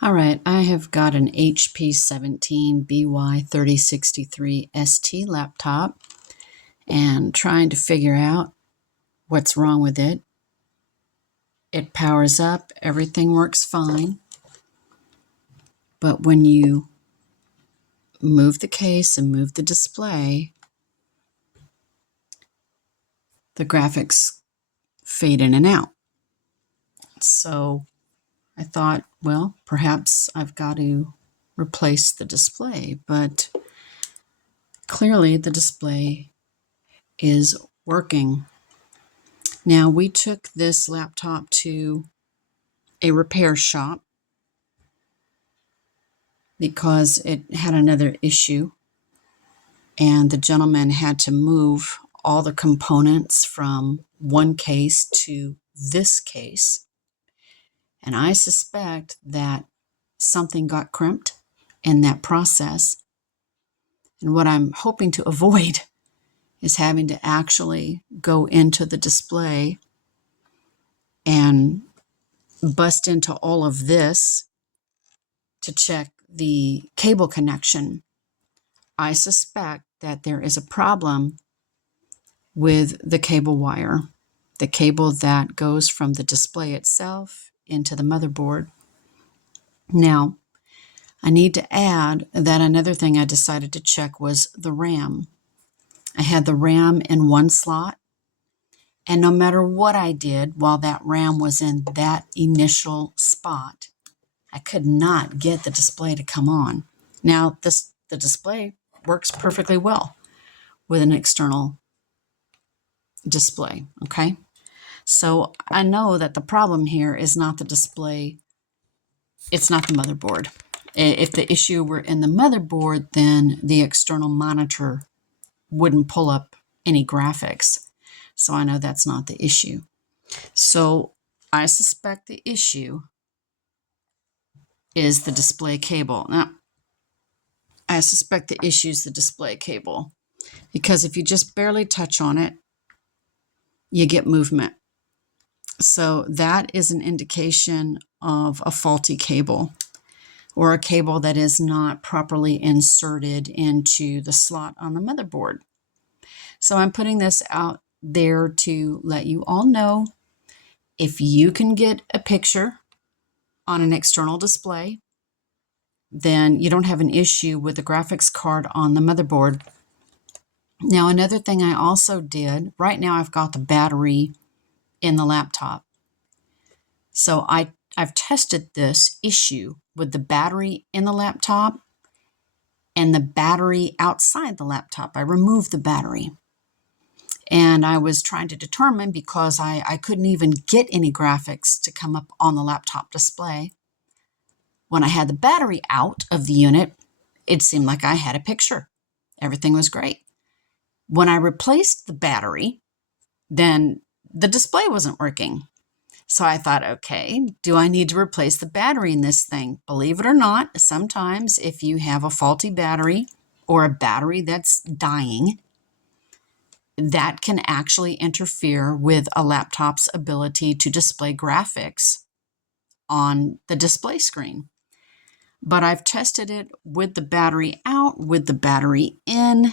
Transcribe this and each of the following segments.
All right, I have got an HP 17 BY3063 ST laptop and trying to figure out what's wrong with it. It powers up, everything works fine, but when you move the case and move the display, the graphics fade in and out. So I thought, well, perhaps I've got to replace the display, but clearly the display is working. Now, we took this laptop to a repair shop because it had another issue, and the gentleman had to move all the components from one case to this case. And I suspect that something got crimped in that process. And what I'm hoping to avoid is having to actually go into the display and bust into all of this to check the cable connection. I suspect that there is a problem with the cable wire, the cable that goes from the display itself into the motherboard. Now, I need to add that another thing I decided to check was the RAM. I had the RAM in one slot, and no matter what I did while that RAM was in that initial spot, I could not get the display to come on. Now, the display works perfectly well with an external display, okay? So I know that the problem here is not the display, it's not the motherboard. If the issue were in the motherboard, then the external monitor wouldn't pull up any graphics. So I know that's not the issue. So I suspect the issue is the display cable. Now, I suspect the issue is the display cable because if you just barely touch on it, you get movement. So that is an indication of a faulty cable or a cable that is not properly inserted into the slot on the motherboard. So I'm putting this out there to let you all know if you can get a picture on an external display, then you don't have an issue with the graphics card on the motherboard. Now, another thing I also did, right now I've got the battery in the laptop. So I've tested this issue with the battery in the laptop and the battery outside the laptop. I removed the battery. And I was trying to determine, because I couldn't even get any graphics to come up on the laptop display. When I had the battery out of the unit, it seemed like I had a picture. Everything was great. When I replaced the battery, then the display wasn't working. So I thought, okay, do I need to replace the battery in this thing? Believe it or not, sometimes if you have a faulty battery or a battery that's dying, that can actually interfere with a laptop's ability to display graphics on the display screen. But I've tested it with the battery out, with the battery in.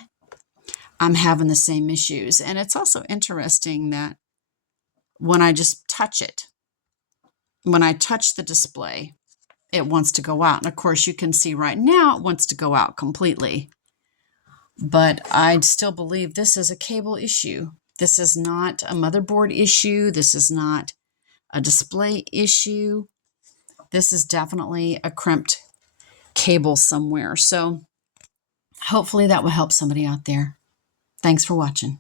I'm having the same issues. And it's also interesting that when I just touch it, when I touch the display, it wants to go out. And of course, you can see right now it wants to go out completely. But I still believe this is a cable issue. This is not a motherboard issue. This is not a display issue. This is definitely a crimped cable somewhere. So hopefully that will help somebody out there. Thanks for watching.